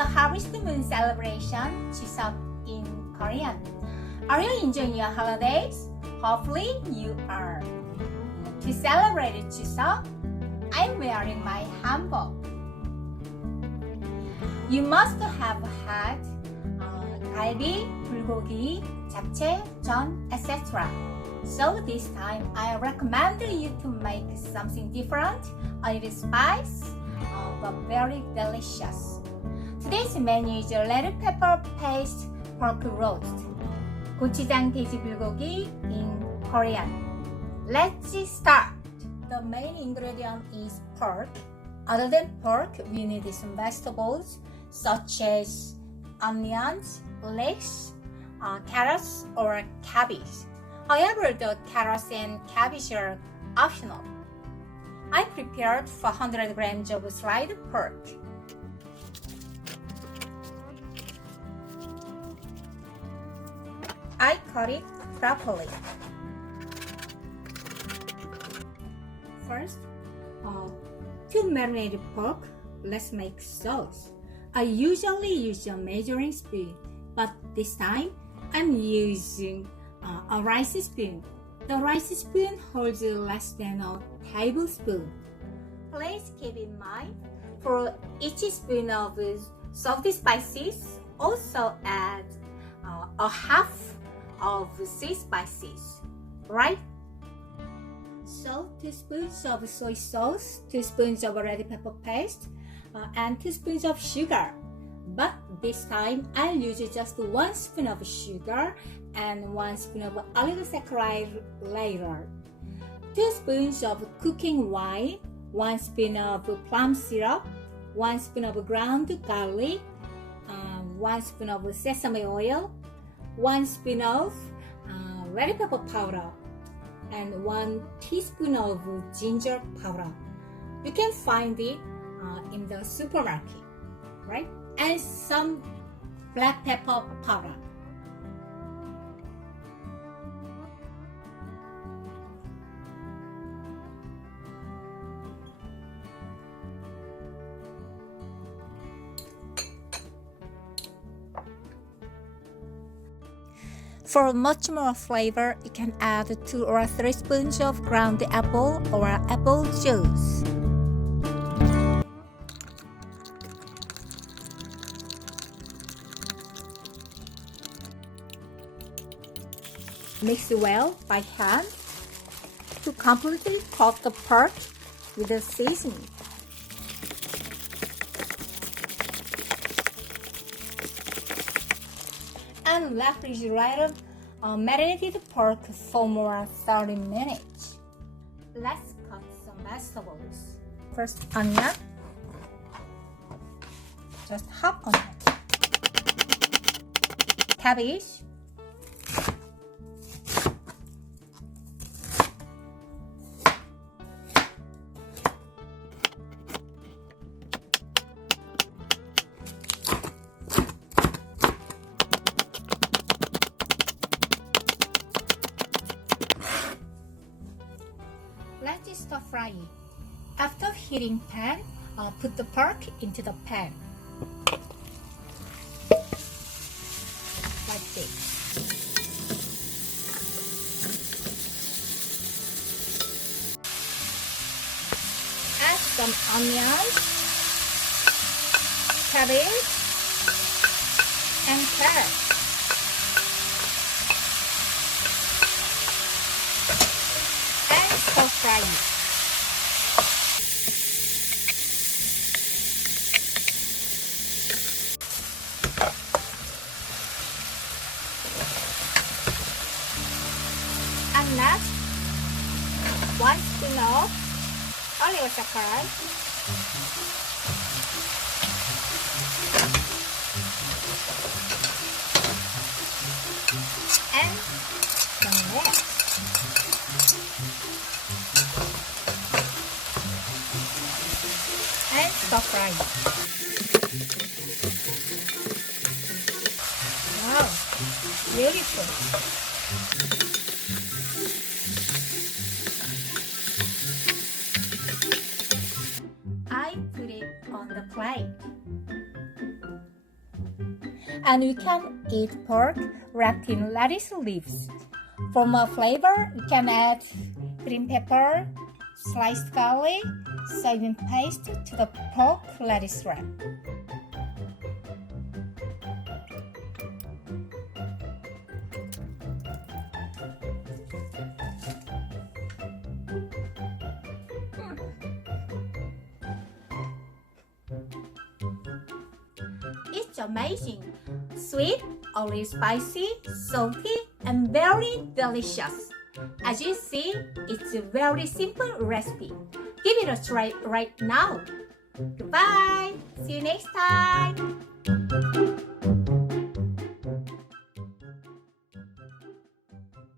the Harvest Moon celebration, Chuseok in Korean. Are you enjoying your holidays? Hopefully you are. To celebrate Chuseok, I'm wearing my hanbok. You must have had galbi, bulgogi, jabchae, jeon, etc. So this time I recommend you to make something different, a little spice, but very delicious. Today's menu is a red pepper paste pork roast, 고추장돼지불고기 in Korean. Let's start. The main ingredient is pork. Other than pork, we need some vegetables such as onions, leeks, carrots, or cabbage. However, the carrots and cabbage are optional. I prepared 400 grams of slide pork. I cut it properly. First, to marinate pork, let's make sauce. I usually use a measuring spoon, but this time I'm using a rice spoon. The rice spoon holds less than a tablespoon. Please keep in mind, for each spoon of soft spices, also add a half of sweet spices, right? So 2 spoons of soy sauce, 2 spoons of red pepper paste, and 2 spoons of sugar. But this time I'll use just 1 spoon of sugar and 1 spoon of oligosaccharide later. 2 spoons of cooking wine, 1 spoon of plum syrup, 1 spoon of ground garlic, 1 spoon of sesame oil, 1 spoon of red pepper powder, and 1 teaspoon of ginger powder. You can find it in the supermarket, right? And some black pepper powder. For much more flavor, you can add 2 or 3 spoons of ground apple or apple juice. Mix well by hand to completely coat the pork with the seasoning. And left refrigerated marinated pork for more 30 minutes. Let's cut some vegetables. First, onion. Just half onion. Cabbage. Let's stir fry it. After heating pan, put the pork into the pan. Like this. Add some onions, cabbage, and carrots. Fry it. And next, 1 spoon of oligosaccharide, and some milk. And stir fry. Wow, beautiful. I put it on the plate. And you can eat pork wrapped in lettuce leaves. For more flavor, you can add green pepper, sliced garlic, soybean paste to the pork lettuce wrap. It's amazing, sweet, only spicy, salty, and very delicious. As you see, it's a very simple recipe. Give it a try right now. Goodbye. See you next time.